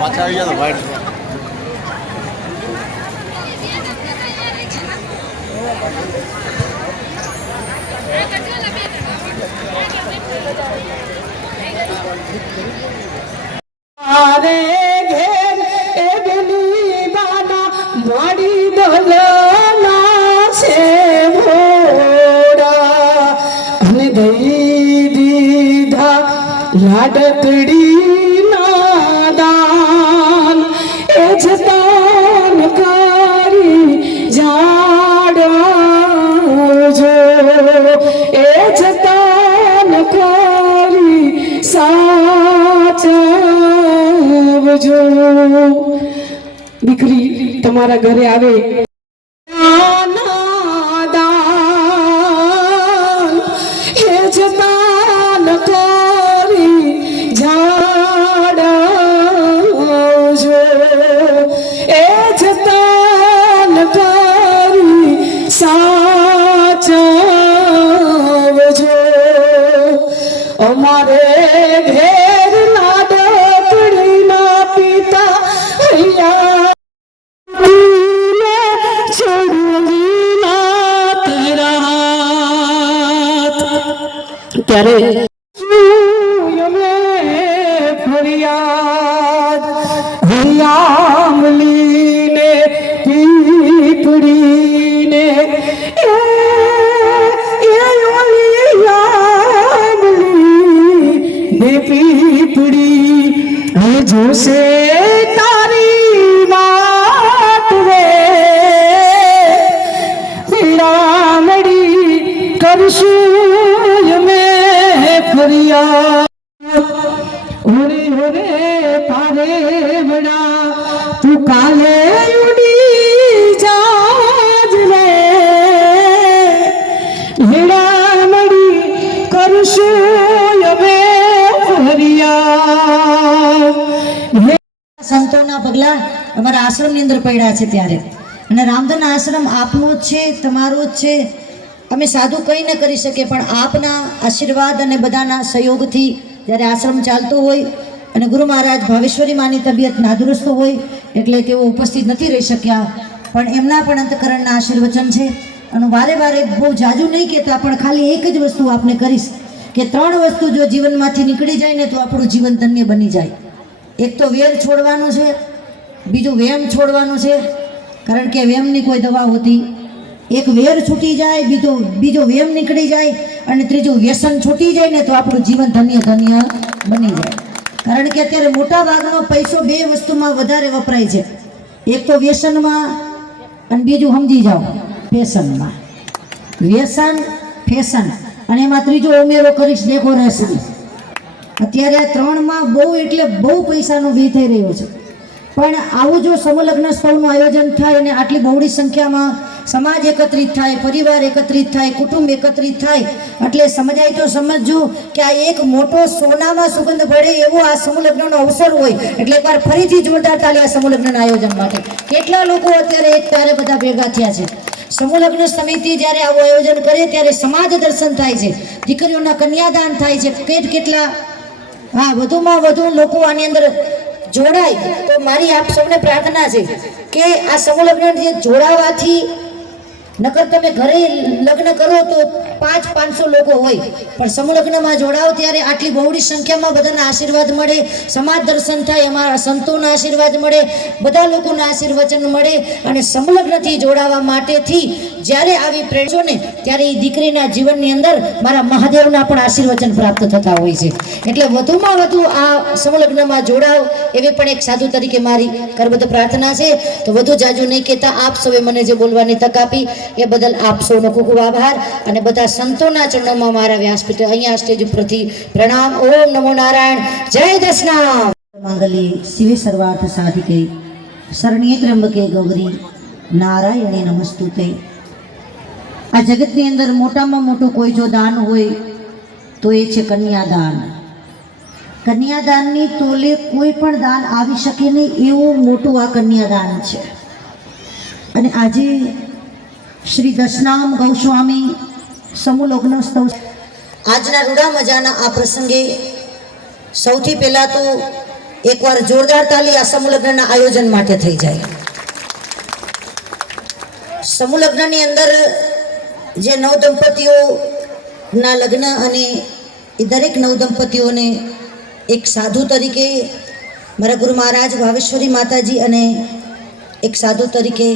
પાછા આવી ગયા ભાઈ आरे घेर एगली बाना माड़ी दलना से भोड़ा अने दई दीधा लाडकड़ी नादान ए जतान कारी जाड़ा जो ए जतान कारी साचा जो દીકરી તમારા ઘરે આવે નાદાન એ જતાન કરી જાડજો એ જતાન કરી સાચવજો અમારે ઘેર લાડકડી ના પિતા હૈયા ત્યારે ફરિયાદ હરિયામલીને પીપડીને ને પીપડી જોશે તારી વાત રે પીડામડી કરશું હોરે હોરે તારે બડા તું કાલે ઉડી જાજ રે હેડા મડી કરશું હવે ફરિયાદ સંતોના પગલા અમારા આશ્રમની અંદર પડ્યા છે ત્યારે અને રામધન આશ્રમ આપનો જ છે તમારો જ છે અમે સાદું કંઈ ન કરી શકીએ પણ આપના આશીર્વાદ અને બધાના સહયોગથી જ્યારે આશ્રમ ચાલતો હોય અને ગુરુ મહારાજ ભાવેશ્વરી માની તબિયત નાદુરસ્ત હોય એટલે તેઓ ઉપસ્થિત નથી રહી શક્યા પણ એમના પણ અંતકરણના આશીર્વચન છે અને વારે વારે બહુ જાજુ નહીં કહેતા પણ ખાલી એક જ વસ્તુ આપને કરીશ કે 3 વસ્તુ જો જીવનમાંથી નીકળી જાય ને તો આપણું જીવન ધન્ય બની જાય એક તો વેર છોડવાનું છે બીજું વેમ છોડવાનું છે કારણ કે વેમની કોઈ દવા હોતી એક વેર છૂટી જાય બીજો વેમ નીકળી જાય અને ત્રીજું વ્યસન છૂટી જાય ને તો આપણું જીવન ધન્ય ધન્ય બની જાય કારણ કે અત્યારે મોટા ભાગનો પૈસો 2 વસ્તુમાં વધારે વપરાય છે એક તો વ્યસનમાં અને બીજું સમજી જાઓ ફેશનમાં વ્યસન ફેશન અને એમાં ત્રીજો ઉમેરો કરીશ ડેકોરેશન અત્યારે આ 3માં બહુ એટલે બહુ પૈસાનો વ્યય થઈ રહ્યો છે પણ આવું જો સમૂહલગ્ન સ્થળનું આયોજન થાય અને આટલી બહોળી સંખ્યામાં સમાજ એકત્રિત થાય પરિવાર એકત્રિત થાય કુટુંબ એકત્રિત થાય એટલે સમજાય તો સમજજો કે આ એક મોટો સોનામાં સુગંધ ભળે એવો આ સમૂહલગ્નનો અવસર હોય એટલે એકવાર ફરીથી જોરદાર તાળી આ સમૂહલગ્નના આયોજન માટે કેટલા લોકો અત્યારે એક તારે બધા ભેગા થયા છે સમૂહલગ્ન સમિતિ જ્યારે આવું આયોજન કરે ત્યારે સમાજ દર્શન થાય છે દીકરીઓના કન્યાદાન થાય છે કેટલા હા વધુમાં વધુ લોકો આની અંદર જોડાય તો મારી આપ સૌને પ્રાર્થના છે કે આ સમૂહલગ્ન જે જોડાવાથી નકર તમે ઘરે લગ્ન કરો તો 500 લોકો હોય પણ સમૂહલગ્નમાં જોડાવ ત્યારે આટલી બહોળી સંખ્યામાં બધાના આશીર્વાદ મળે સમાજ દર્શન થાય અમારા સંતોના આશીર્વાદ મળે બધા લોકોના આશીર્વચન મળે અને સમૂહલગ્નથી જોડાવા માટેથી જ્યારે આવી પ્રેરણા ને ત્યારે એ દીકરીના જીવનની અંદર મારા મહાદેવના પણ આશીર્વચન પ્રાપ્ત થતા હોય છે એટલે વધુમાં વધુ આ સમૂહલગ્નમાં જોડાવ એવી પણ એક સાધુ તરીકે મારી કરબદ્ધ પ્રાર્થના છે તો વધુ જાજુ નહીં કહેતા આપ સૌએ મને જે બોલવાની તક આપી એ બદલ આપ સૌનો ખૂબ ખૂબ આભાર અને બધા સંતોના ચરણોમાં મારા વ્યાસપીઠ અહીંયા સ્ટેજ ઉપરથી પ્રણામ ઓમ નમો નારાયણ જય દશનામ મંગલી શિવે સર્વાર્થ સાધિકે શરણ્યે ત્ર્યંબકે ગૌરી નારાયણે નમસ્તુતે આ જગતની અંદર મોટામાં મોટું કોઈ જો દાન હોય તો એ છે કન્યાદાન કન્યાદાનની તોલે કોઈ પણ દાન આવી શકે નહીં એવું મોટું આ કન્યાદાન છે અને આજે શ્રી દશનામ ગૌસ્વામી સમૂહલગ્ન સ્થળ આજના રૂડા મજાના આ પ્રસંગે સૌથી પહેલાં તો એકવાર જોરદાર તાલી આ સમૂહ લગ્નના આયોજન માટે થઈ જાય. સમૂહ લગ્નની અંદર જે નવ દંપતીઓના લગ્ન અને એ દરેક નવ દંપતીઓને એક સાધુ તરીકે મારા ગુરુ મહારાજ ભાવેશ્વરી માતાજી અને એક સાધુ તરીકે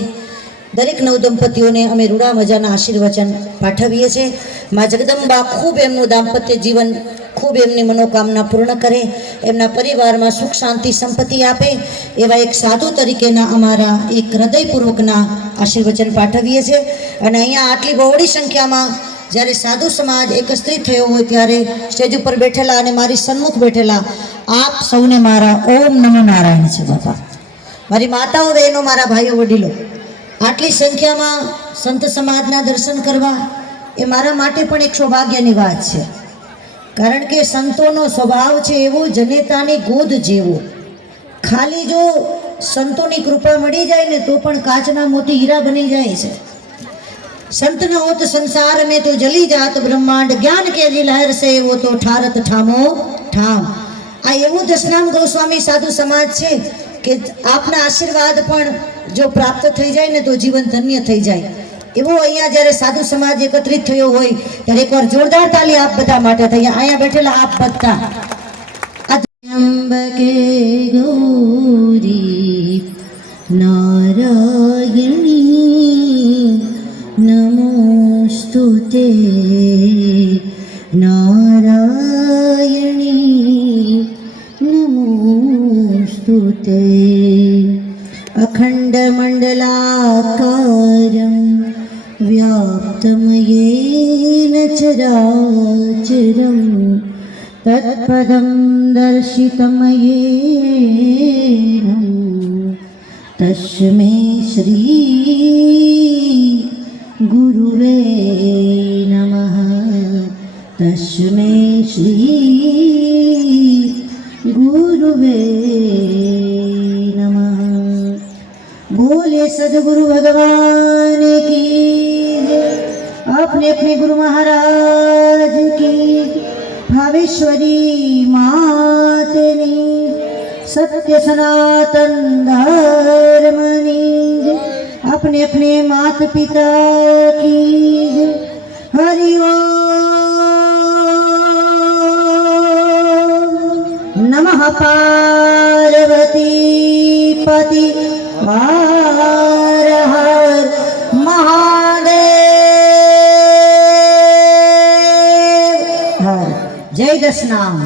દરેક નવ દંપતીઓને અમે રૂડા મજાના આશીર્વચન પાઠવીએ છીએ. મા જગદંબા ખૂબ એમનું દાંપત્ય જીવન, ખૂબ એમની મનોકામના પૂર્ણ કરે, એમના પરિવારમાં સુખ શાંતિ સંપત્તિ આપે એવા એક સાધુ તરીકેના અમારા એક હૃદયપૂર્વકના આશીર્વચન પાઠવીએ છીએ. અને અહીંયા આટલી બહોળી સંખ્યામાં જ્યારે સાધુ સમાજ એકત્રિત થયો હોય ત્યારે સ્ટેજ ઉપર બેઠેલા અને મારી સન્મુખ બેઠેલા આપ સૌને મારા ઓમ નમો નારાયણ છે. બાપા, મારી માતાઓ બહેનો, મારા ભાઈઓ વડીલો, આટલી સંખ્યામાં સંત સમાજના દર્શન કરવા એ મારા માટે પણ એક સૌભાગ્યની વાત છે. કારણ કે સંતોનો સ્વભાવ છે એવો જનેતાની ગોદ જેવો. ખાલી જો સંતોની કૃપા મળી જાય ને તો પણ કાચના મોતી હીરા બની જાય છે. संत न होत संसार में तो जली जात ब्रह्मांड, ज्ञान के जी लहर से वो तो ठारत ठामो ठाम. આ એવું દશનામ ગોસ્વામી સાધુ સમાજ છે કે આપના આશીર્વાદ પણ જો પ્રાપ્ત થઈ જાય ને તો જીવન ધન્ય થઈ જાય. એવો અહીંયા જ્યારે સાધુ સમાજ એકત્રિત થયો હોય ત્યારે એકવાર જોરદાર તાલી આપ બધા માટે થઈ. અહીંયા બેઠેલા આપ બધા અંબકે ગૌરી નારાયણી નમોસ્તુતે નારાયણી નમોસ્તુતે. અખંડ મંડલાકારમ વ્યાપ્તમ યેન ચરાચરમ તત્પદમ દર્શિતમ યેન તસ્मै શ્રી ગુરુવે નમઃ. તસ્मै શ્રી ગુરુવે નમઃ. બોલે સદગુરુ ભગવાન કી જય. अपने अपने गुरु महाराज की भावेश्वरी मातनी सत्य सनातन धर्मनी अपने अपने मात पिता की हरिओम नमः पार्वती पति हर हर महादेव हर जय दशनाम।